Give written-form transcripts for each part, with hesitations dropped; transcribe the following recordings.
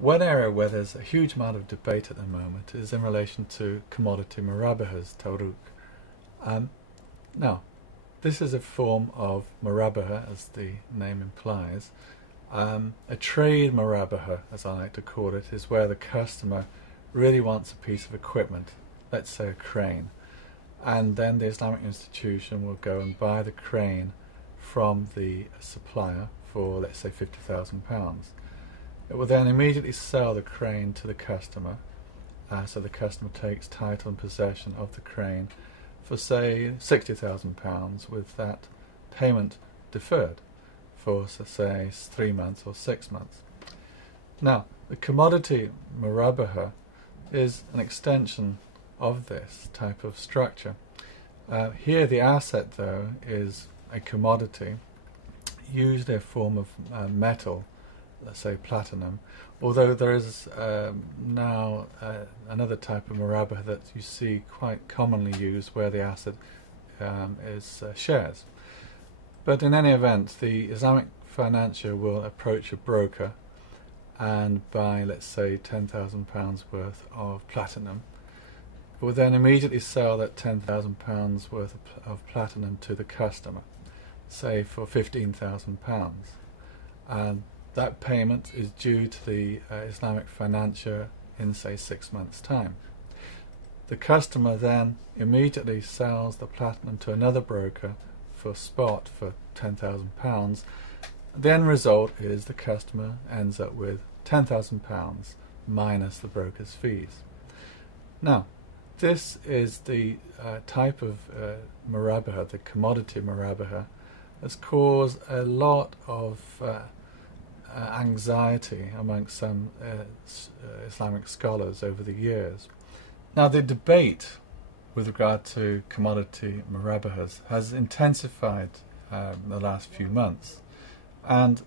One area where there's a huge amount of debate at the moment is in relation to commodity murabahas, Tawarruq. Now, this is a form of murabaha, as the name implies. A trade murabaha, as I like to call it, is where the customer really wants a piece of equipment, let's say a crane, and then the Islamic institution will go and buy the crane from the supplier for, let's say, £50,000. It will then immediately sell the crane to the customer, so the customer takes title and possession of the crane for, say, £60,000, with that payment deferred for, so say, 3 months or 6 months. Now, the commodity murabaha is an extension of this type of structure. Here the asset, though, is a commodity, usually a form of metal, let's say platinum, although there is now another type of murabaha that you see quite commonly used where the asset is shares. But in any event, the Islamic financier will approach a broker and buy, let's say, £10,000 worth of platinum. It will then immediately sell that £10,000 worth of platinum to the customer, say for £15,000. And that payment is due to the Islamic financier in, say, 6 months' time. The customer then immediately sells the platinum to another broker for spot for £10,000. The end result is the customer ends up with £10,000 minus the broker's fees. Now, this is the type of murabaha, the commodity murabaha, has caused a lot of anxiety amongst some Islamic scholars over the years. Now, the debate with regard to commodity murabahas has intensified in the last few months, and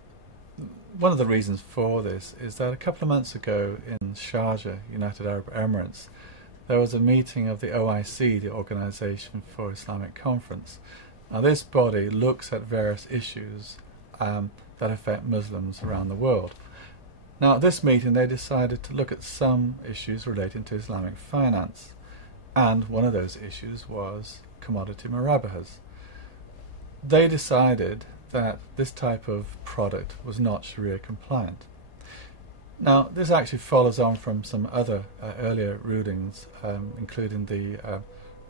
one of the reasons for this is that a couple of months ago in Sharjah, United Arab Emirates, there was a meeting of the OIC, the Organisation for Islamic Conference. Now, this body looks at various issues that affect Muslims around the world. Now, at this meeting they decided to look at some issues relating to Islamic finance, and one of those issues was commodity murabahas. They decided that this type of product was not Sharia compliant. Now, this actually follows on from some other earlier rulings, including the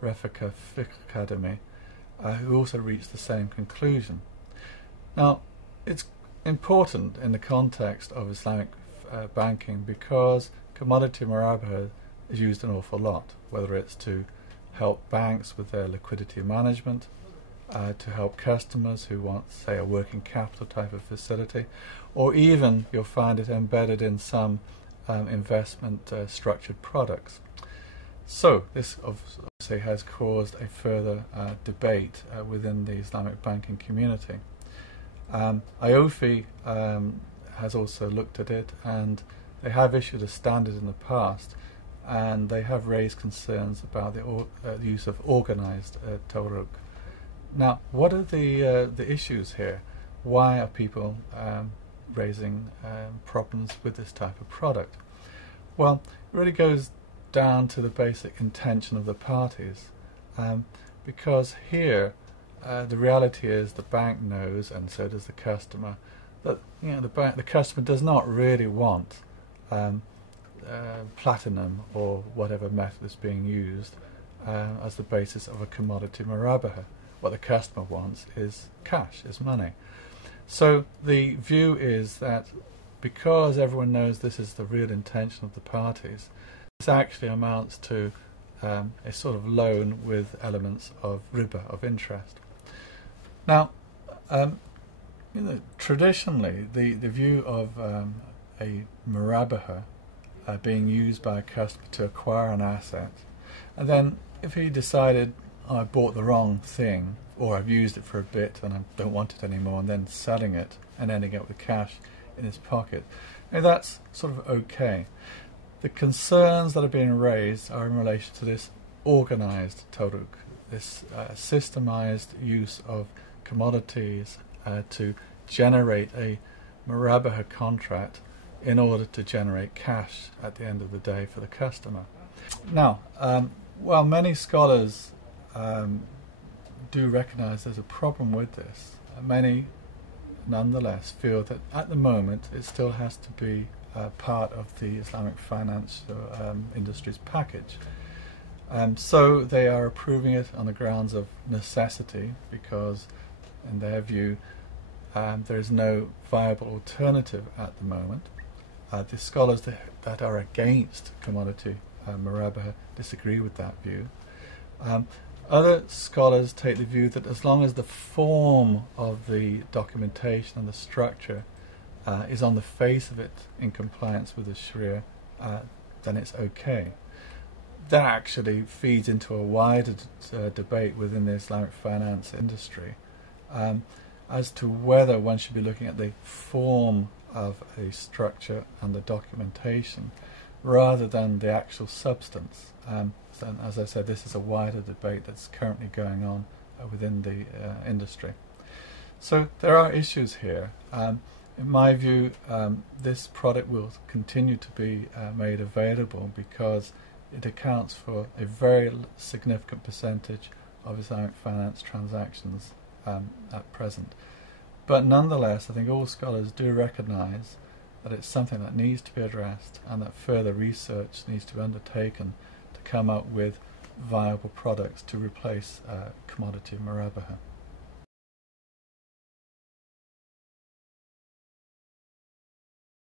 Refika Fiqh Academy, who also reached the same conclusion. Now, it's important in the context of Islamic banking because commodity murabaha is used an awful lot, whether it's to help banks with their liquidity management, to help customers who want, say, a working capital type of facility, or even you'll find it embedded in some investment structured products. So this obviously has caused a further debate within the Islamic banking community. IOFI has also looked at it, and they have issued a standard in the past, and they have raised concerns about the use of organised Tawarruq. Now, what are the issues here? Why are people raising problems with this type of product? Well, it really goes down to the basic intention of the parties, because here the reality is the bank knows, and so does the customer, that the customer does not really want platinum or whatever method is being used as the basis of a commodity murabaha. What the customer wants is cash, is money. So the view is that because everyone knows this is the real intention of the parties, this actually amounts to a sort of loan with elements of riba, of interest. Now, traditionally, the view of a murabaha being used by a customer to acquire an asset, and then if he decided, I bought the wrong thing, or I've used it for a bit and I don't want it anymore, and then selling it and ending up with cash in his pocket, now that's sort of okay. The concerns that are being raised are in relation to this organised Tawarruq, this systemised use of commodities to generate a murabaha contract in order to generate cash at the end of the day for the customer. Now, while many scholars do recognize there's a problem with this, many nonetheless feel that at the moment it still has to be part of the Islamic financial industry's package. So they are approving it on the grounds of necessity, because in their view there is no viable alternative at the moment. The scholars that are against commodity murabaha disagree with that view. Other scholars take the view that as long as the form of the documentation and the structure is on the face of it in compliance with the Sharia, then it's okay. That actually feeds into a wider debate within the Islamic finance industry as to whether one should be looking at the form of a structure and the documentation rather than the actual substance. So, as I said, this is a wider debate that's currently going on within the industry. So there are issues here. In my view, this product will continue to be made available because it accounts for a very significant percentage of Islamic finance transactions at present. But nonetheless, I think all scholars do recognize that it's something that needs to be addressed and that further research needs to be undertaken to come up with viable products to replace commodity murabaha.